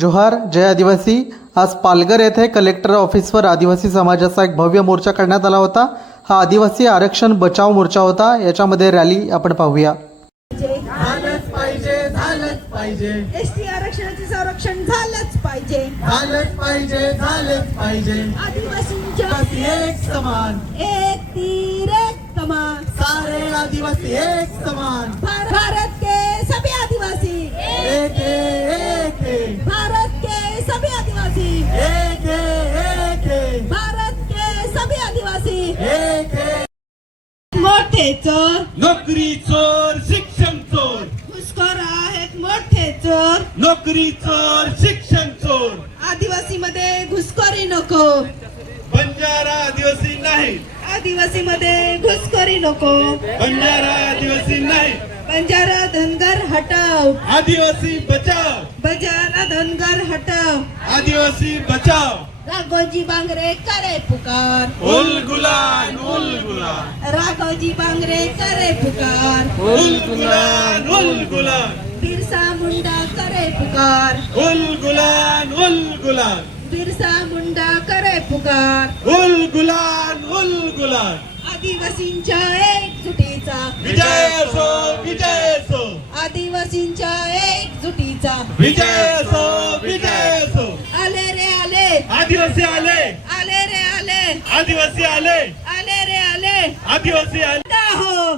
जोहार जय आदिवासी। आज पालघर येथे कलेक्टर ऑफिसवर आदिवासी समाजाचा एक भव्य मोर्चा करण्यात आला होता। हा आदिवासी आरक्षण बचाव मोर्चा होता। याच्यामध्ये रॅली आपण पाहूया। झालंच पाहिजे, झालंच पाहिजे, एसटी आरक्षणाचे संरक्षण झालंच पाहिजे, झालंच पाहिजे, झालंच पाहिजे। आदिवासींच्या एक समान, एक तीर एक कमान, सारे आदिवासी एक समान। भारत के सभी आदिवासी एक एक भारत के सभी आदिवासी एक एक भारत के सभी आदिवासी एक मोठे चोर, नोकरी चोर, शिक्षण चोर, घुसखोर आहेत मोठे चोर, नोकरी चोर, शिक्षण चोर। आदिवासी मध्ये घुसखोरी नको, बंजारा आदिवासी नाही, आदिवासी मध्ये घुसखोरी नको, बंजारा आदिवासी नाही, बंजारा धनगर हटाव, आदिवासी बचाव, बंजारा धनगर हटाव, आदिवासी बचाव। राघोजी बांगरे करे पुकार, उल गुलान, उल गुलान, राघोजी बांगरे करे पुकार, उल गुलान, उल गुलान, बिरसा मुंडा करे पुकार, उल गुलान, उल गुलान, बिरसा मुंडा करे पुकार, उल गुलान, उल गुलान। आदिवासींच्या एकजुटीचा विजय असो, विजय असो, आदिवासींच्या एकजुटीचा विजय असो, विजय असो। आले रे आले, आदिवासी आले, आले रे आले, आदिवासी आले, आले रे आले, आदिवासी आले। जागा हो,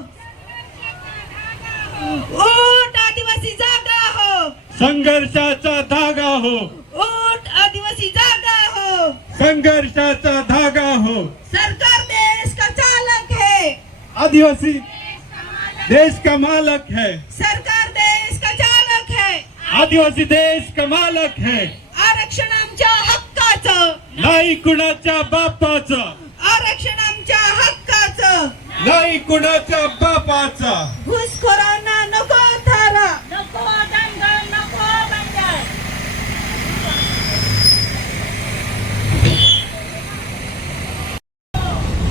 ऊट आदिवासी जागा हो, संघर्षाचा धागा हो, ऊट आदिवासी जागा हो, संघर्षाचा धागा हो। सरकार देश का चालक है, आदिवासी देश का मालक है, सरकार देश का चालक है, आदिवासी देश का मालक है। आरक्षण आमच्या हक्काचं, नाही कुणाच्या बापाचा, आरक्षण आमच्या हक्काचं, नाही कुणाच्या बापाचा। घुसखोरांना नको थारा, नको दंगल, नको बंडल,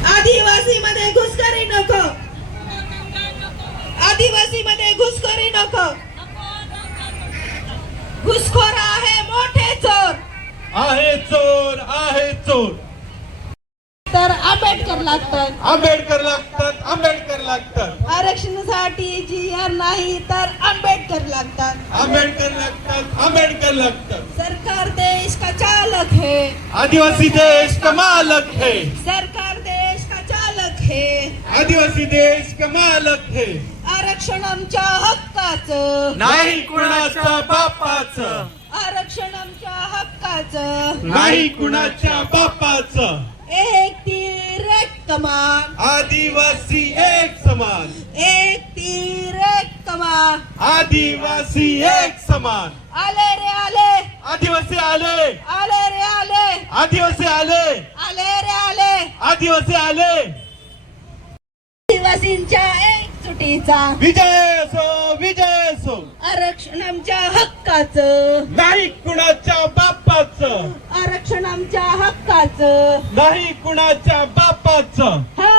आदिवासी मध्ये घुसखोरी नको, आदिवासी मध्ये घुसखोरी नको, घुसखोर आहे मोठे चोर, आहे चोर, आहे चोर। तर आंबेडकर लागतात, आंबेडकर लागतात, आंबेडकर लागतात, आरक्षणासाठी जी.आर. नाही तर आंबेडकर लागतात, आंबेडकर लागतात, आंबेडकर लागतात। सरकार देश का चालक है, आदिवासी देश का मालक है, सरकार देश का चालक है, आदिवासी देश का मालक है। आरक्षण आमच्या हक्काचं, नाही कुणाच्या बापाचं, आरक्षण आमच्या हक्काचं, नाही कुणाच्या बापाचं। एक तीर एक कमान, आदिवासी एक समान, एक तीर एक कमान, आदिवासी एक समान। आले रे आले, आदिवासी आले, आले रे आले, आदिवासी आले, आले रे आले, आदिवासी आले। आदिवासींच्या एकजुटीचा विजय असो, विजय असो, आरक्षण आमच्या हक्काचं, नाही कुणाच्या बापाचं, आरक्षण आमच्या हक्काचं, नाही कुणाच्या बापाचं। हा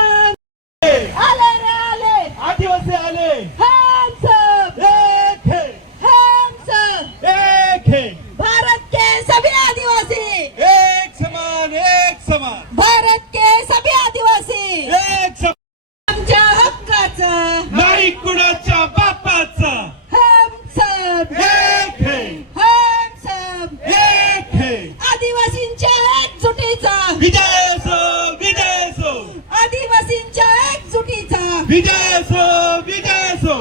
आले रे आले, आदिवासी आले, hands up, एक है, hands up, एक है, भारत के सभी आदिवासी, एक समान, एक समान, भारत के सभी आदिवासी, एक समान, आमच्या हक्काचं, नाही कुणाच्या बापाचं। hands up, एक है, hands up, एक है, आदिवासींच्या एकजुटीचा, विजय असो, विजय असो, आदिवासींच्या एकजुटीचा, विजय असो, विजय असो।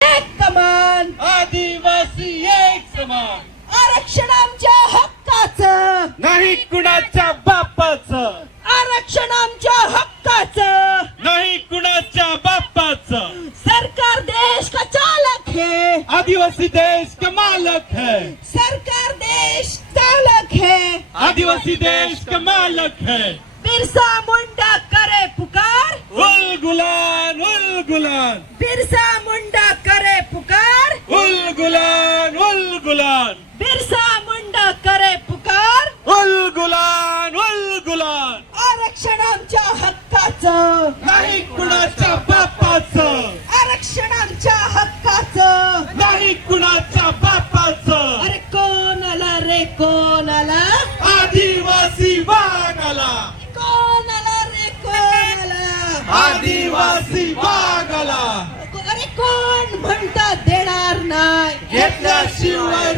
एक कमान, आदिवासी एक समान, आरक्षण आमच्या हक्काचं, नाही कुणाच्या बापाचं, आरक्षण आमच्या हक्काचं, नाही कुणाच्या बापाचं। सरकार देश का चालक है, आदिवासी देश का मालक है, सरकार देश चालक है, आदिवासी देश का मालक है। बिरसा मुंडा करे पुकार, उल गुलान, उल गुलान, बिरसा मुंडा करे पुकार, उल गुलान, उल गुलान, बिरसा मुंडा करे पुकार, उल गुलान, उल गुलान, आरक्षण आमच्या हक्काचं, नाही कुणाच्या बापाचं, आरक्षण आमच्या हक्काचं, नाही कुणाच्या बापाचं। अरे कोण आदिवासी वाघ आला कोण आला रे कोण आला आदिवासी वाघ आला अरे कोण म्हणता देणार नाही घेतल्याशिवाय